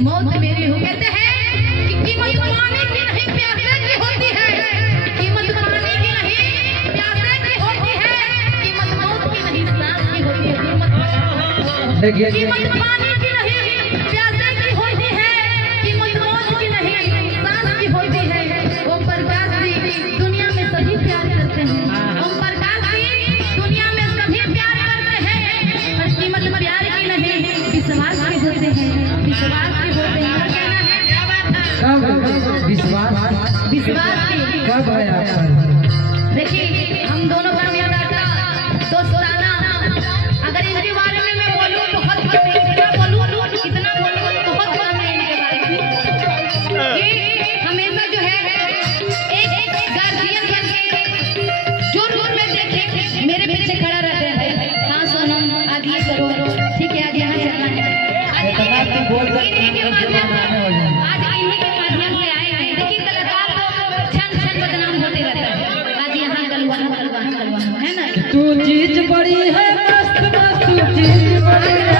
मौत मेरी हो। कहते हैं कि कीमत पाने की नहीं प्यासे की होती है, कीमत पाने की नहीं प्यासे की होती है, कीमत मौत की नहीं सांस की होती है। कीमत पाने की नहीं प्यासे की होती है, कीमत मौत की नहीं सांस की होती है। ओम प्रकाश जी दुनिया में सभी प्यार करते हैं, ओम प्रकाश जी दुनिया में सभी प्यार करते हैं, पर कीमत प्यार की नहीं विश्वास की होते हैं, विश्वास की होते हैं। कब विश्वास कब है आपका? देखिए हम दोनों का मेरा था दोस्ताना, अगर इनके बारे में मैं बोलूं तो बहुत कितना बोलूं बहुत कम है इनके बारे में। कि हमेशा जो है एक गार्जियन बन के जो रोड में देखे मेरे पीछे खड़ा रहते हैं। हाँ सोनम आज ये करो, ठीक है आज यहाँ चलना है, आज इन्हीं के माध्यम से आए हैं। देखिए कलाकार तो क्षण क्षण बदनाम होते रहते हैं, आज यहाँ गलवाना है ना। तू चीज बड़ी है मस्त मस्त चीज बड़ी है।